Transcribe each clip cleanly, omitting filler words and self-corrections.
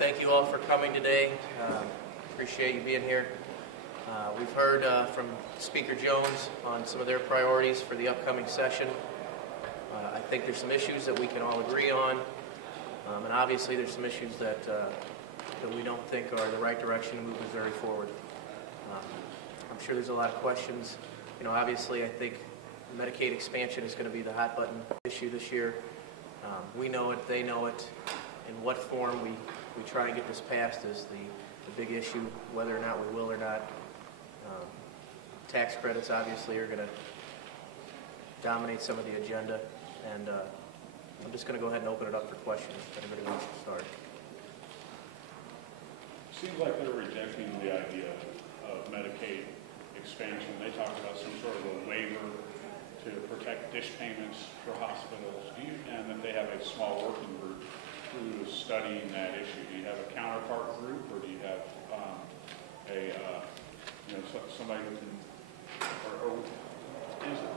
Thank you all for coming today. Appreciate you being here. We've heard from Speaker Jones on some of their priorities for the upcoming session. I think there's some issues that we can all agree on, and obviously there's some issues that we don't think are the right direction to move Missouri forward. I'm sure there's a lot of questions. You know, obviously I think Medicaid expansion is going to be the hot button issue this year. We know it, they know it. In what form we try and get this passed is the big issue, whether or not we will or not. Tax credits obviously are going to dominate some of the agenda, and I'm just going to go ahead and open it up for questions if anybody wants to start. Seems like they're rejecting the idea of Medicaid expansion. They talked about some sort of a waiver to protect dish payments for hospitals, and that they have a small working group who is studying that issue. Do you have a counterpart group, or do you have somebody who can,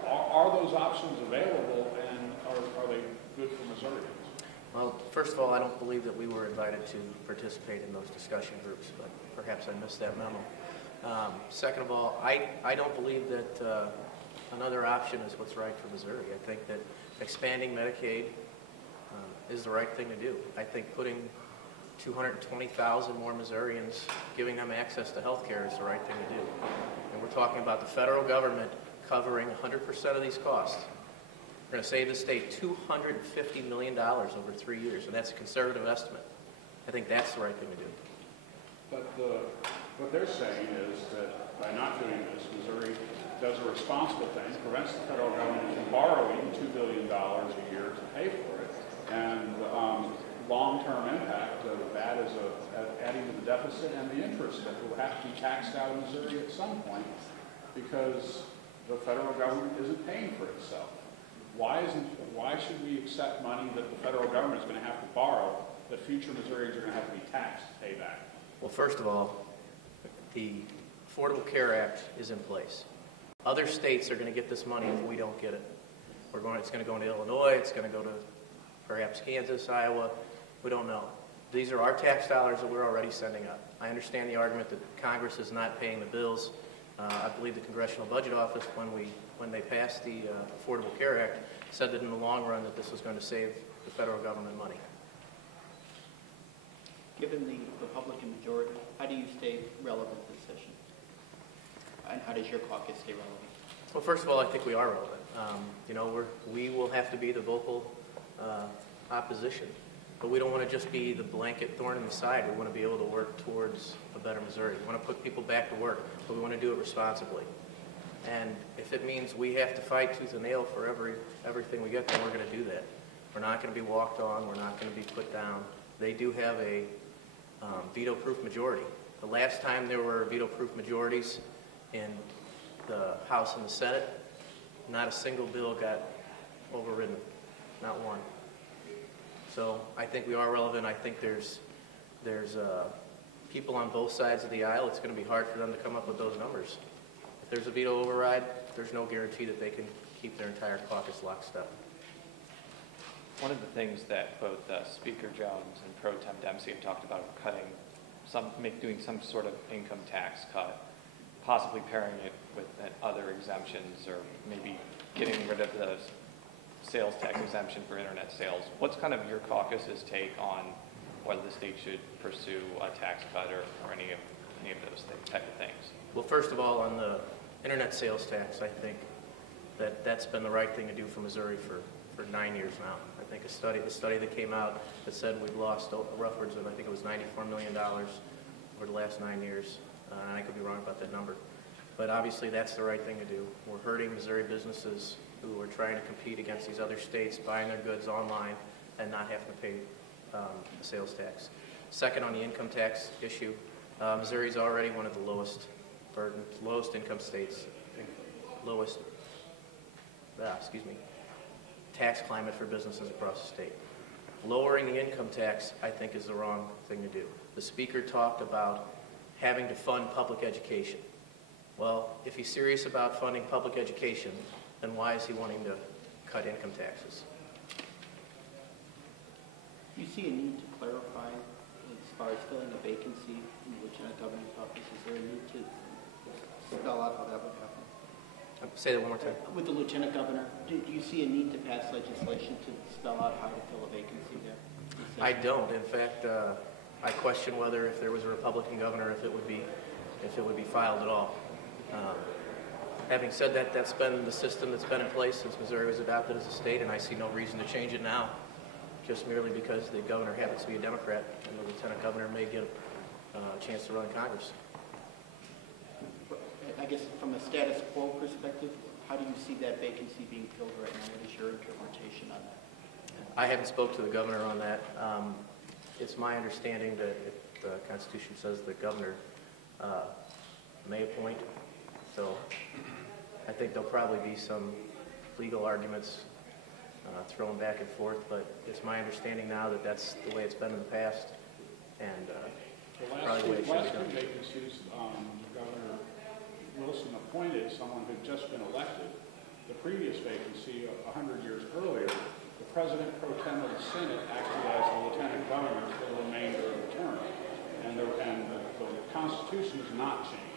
are those options available, and are they good for Missourians? Well, first of all, I don't believe that we were invited to participate in those discussion groups, but perhaps I missed that memo. Second of all, I don't believe that another option is what's right for Missouri. I think that expanding Medicaid is the right thing to do. I think putting 220,000 more Missourians, giving them access to health care is the right thing to do. And we're talking about the federal government covering 100% of these costs. We're going to save the state $250 million over 3 years, and that's a conservative estimate. I think that's the right thing to do. But what they're saying is that by not doing this, Missouri does a responsible thing, prevents the federal government from borrowing $2 billion a year to pay for it, and long-term impact of that is adding to the deficit and the interest that will have to be taxed out of Missouri at some point because the federal government isn't paying for itself. Why should we accept money that the federal government is going to have to borrow that future Missourians are going to have to be taxed to pay back? Well, first of all, the Affordable Care Act is in place. Other states are going to get this money if we don't get it. It's going to go into Illinois, it's going to go to perhaps Kansas, Iowa, we don't know. These are our tax dollars that we're already sending up. I understand the argument that Congress is not paying the bills. I believe the Congressional Budget Office, when they passed the Affordable Care Act, said that in the long run that this was going to save the federal government money. Given the Republican majority, how do you stay relevant to this session? And how does your caucus stay relevant? Well, first of all, I think we are relevant. We will have to be the vocal opposition, but we don't want to just be the blanket thorn in the side. We want to be able to work towards a better Missouri. We want to put people back to work, but we want to do it responsibly. And if it means we have to fight tooth and nail for everything we get, then we're going to do that. We're not going to be walked on. We're not going to be put down. They do have a veto-proof majority. The last time there were veto-proof majorities in the House and the Senate, not a single bill got overridden, not one. So I think we are relevant. I think there's people on both sides of the aisle. It's going to be hard for them to come up with those numbers. If there's a veto override, there's no guarantee that they can keep their entire caucus lockstep. One of the things that both Speaker Jones and Pro Tem Dempsey have talked about doing some sort of income tax cut, possibly pairing it with other exemptions, or maybe getting rid of the sales tax exemption for internet sales. What's kind of your caucus's take on whether the state should pursue a tax cut or any of those type of things? Well, first of all, on the internet sales tax, I think that's been the right thing to do for Missouri for 9 years now. I think the study that came out that said we've lost upwards of, I think it was $94 million over the last 9 years. And I could be wrong about that number. But obviously that's the right thing to do. We're hurting Missouri businesses who are trying to compete against these other states, buying their goods online and not having to pay the sales tax. Second, on the income tax issue, Missouri is already one of the lowest income states, tax climate for businesses across the state. Lowering the income tax, I think, is the wrong thing to do. The Speaker talked about having to fund public education. Well, if he's serious about funding public education, then why is he wanting to cut income taxes? Do you see a need to clarify far as filling a vacancy in the lieutenant governor's office? Is there a need to spell out how that would happen? Say that one more time. With the lieutenant governor, do you see a need to pass legislation to spell out how to fill a vacancy there? I don't. In fact, I question whether if there was a Republican governor, if it would be filed at all. Having said that, that's been the system that's been in place since Missouri was adopted as a state, and I see no reason to change it now, just merely because the governor happens to be a Democrat, and the lieutenant governor may get a chance to run Congress. I guess from a status quo perspective, how do you see that vacancy being filled right now? What is your interpretation on that? I haven't spoke to the governor on that. It's my understanding that if the Constitution says the governor may appoint, so I think there'll probably be some legal arguments thrown back and forth, but it's my understanding now that that's the way it's been in the past, and probably the way it should be Last done. two vacancies, Governor Wilson appointed someone who'd just been elected. The previous vacancy, 100 years earlier, the President pro tem of the Senate acted as the lieutenant governor for the remainder of the term, and the Constitution has not changed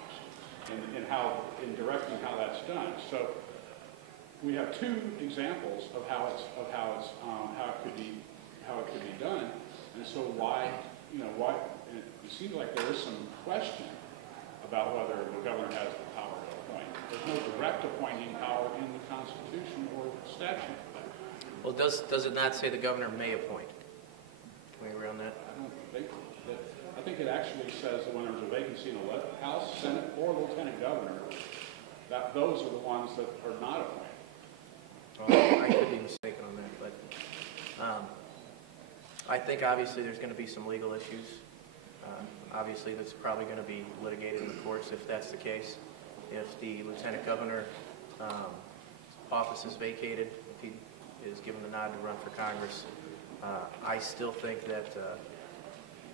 in directing how that's done. So we have two examples of how it could be done, and so why it seems like there is some question about whether the governor has the power to appoint. There's no direct appointing power in the Constitution or statute. Well, does it not say the governor may appoint? Can we agree on that? I don't think that. I think it actually says that when there's a vacancy in the House, Senate, or Lieutenant Governor, that those are the ones that are not appointed. Well, I could be mistaken on that, but I think obviously there's going to be some legal issues. Obviously, that's probably going to be litigated in the courts if that's the case. If the Lieutenant Governor office is vacated, if he is given the nod to run for Congress, I still think that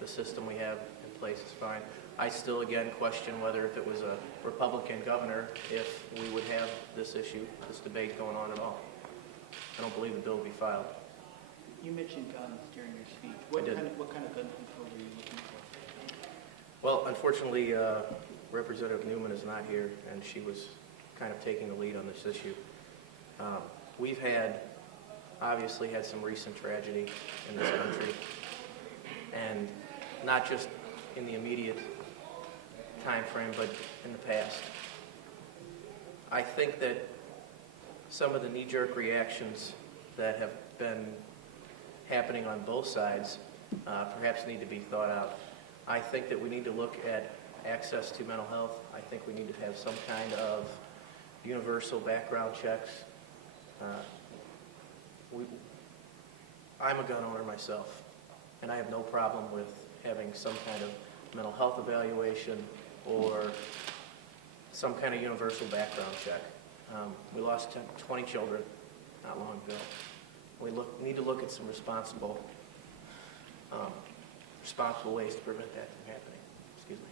the system we have in place is fine. I still, again, question whether if it was a Republican governor, if we would have this issue, this debate going on at all. I don't believe the bill would be filed. You mentioned guns during your speech. I did. What kind of gun control were you looking for? Well, unfortunately, Representative Newman is not here, and she was kind of taking the lead on this issue. We've obviously had some recent tragedy in this country, and not just in the immediate time frame, but in the past. I think that some of the knee-jerk reactions that have been happening on both sides perhaps need to be thought out. I think that we need to look at access to mental health. I think we need to have some kind of universal background checks. I'm a gun owner myself, and I have no problem with having some kind of mental health evaluation or some kind of universal background check. We lost 20 children not long ago. We need to look at some responsible ways to prevent that from happening. Excuse me.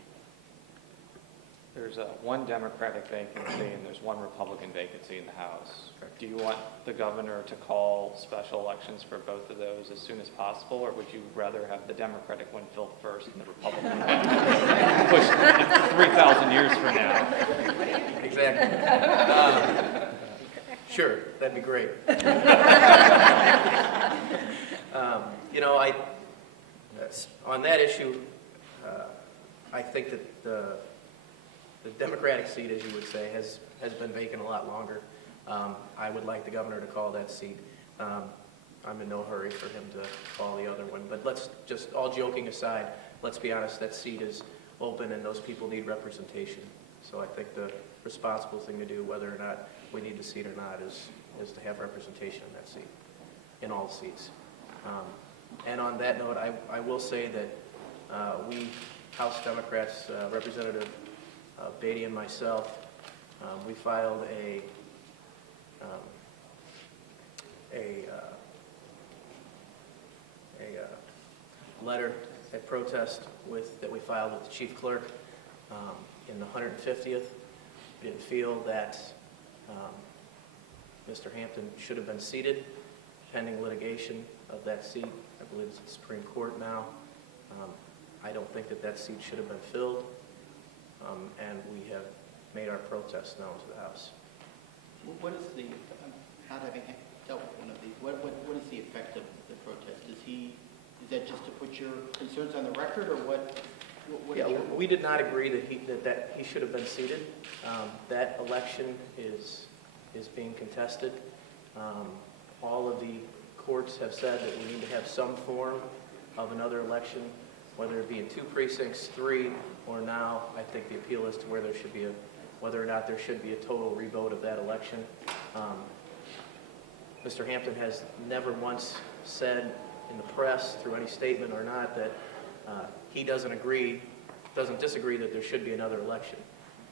There's one Democratic vacancy and there's one Republican vacancy in the House. Correct. Do you want the governor to call special elections for both of those as soon as possible, or would you rather have the Democratic one filled first and the Republican one pushed 3,000 years from now? Exactly. Sure, that'd be great. On that issue, I think that the Democratic seat, as you would say, has been vacant a lot longer. I would like the governor to call that seat. I'm in no hurry for him to call the other one. But let's just, all joking aside, let's be honest, that seat is open and those people need representation. So I think the responsible thing to do, whether or not we need the seat or not, is to have representation in that seat, in all seats. And on that note, I will say that we House Democrats, Representative Beatty and myself, we filed a letter at protest that we filed with the chief clerk in the 150th. We didn't feel that Mr. Hampton should have been seated pending litigation of that seat. I believe it's at the Supreme Court now. I don't think that that seat should have been filled, and we have made our protest known to the House. What is the, not having dealt with one of these, what is the effect of the protest? Is that just to put your concerns on the record, or what? Yeah, we did not agree that he should have been seated. That election is being contested. All of the courts have said that we need to have some form of another election, whether it be in 2 precincts, 3, or now, I think the appeal is to where there should be whether or not there should be a total revote of that election. Mr. Hampton has never once said in the press, through any statement or not, that he doesn't disagree that there should be another election.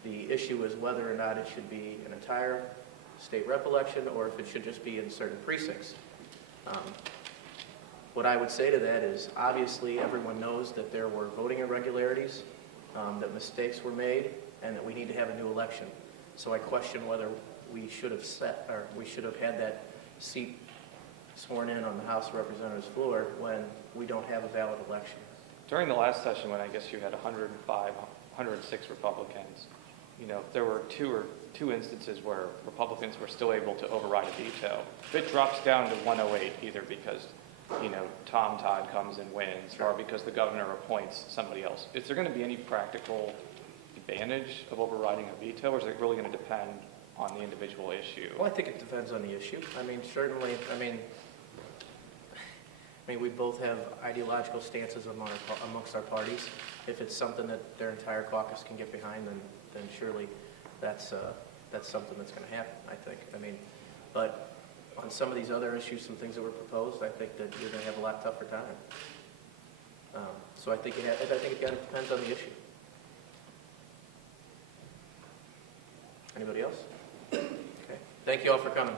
The issue is whether or not it should be an entire state rep election or if it should just be in certain precincts. What I would say to that is, obviously, everyone knows that there were voting irregularities, that mistakes were made, and that we need to have a new election. So I question whether we should have had that seat sworn in on the House of Representatives floor when we don't have a valid election. During the last session, when I guess you had 105, 106 Republicans, there were two instances where Republicans were still able to override a veto. If it drops down to 108, either because Tom Todd comes and wins, or because the governor appoints somebody else, is there going to be any practical advantage of overriding a veto, or is it really going to depend on the individual issue? Well, I think it depends on the issue. Certainly, we both have ideological stances amongst our parties. If it's something that their entire caucus can get behind, then surely that's something that's going to happen, I think. But on some of these other issues, some things that were proposed, I think that you're going to have a lot tougher time. So I think it kind of depends on the issue. Anybody else? Okay. Thank you all for coming.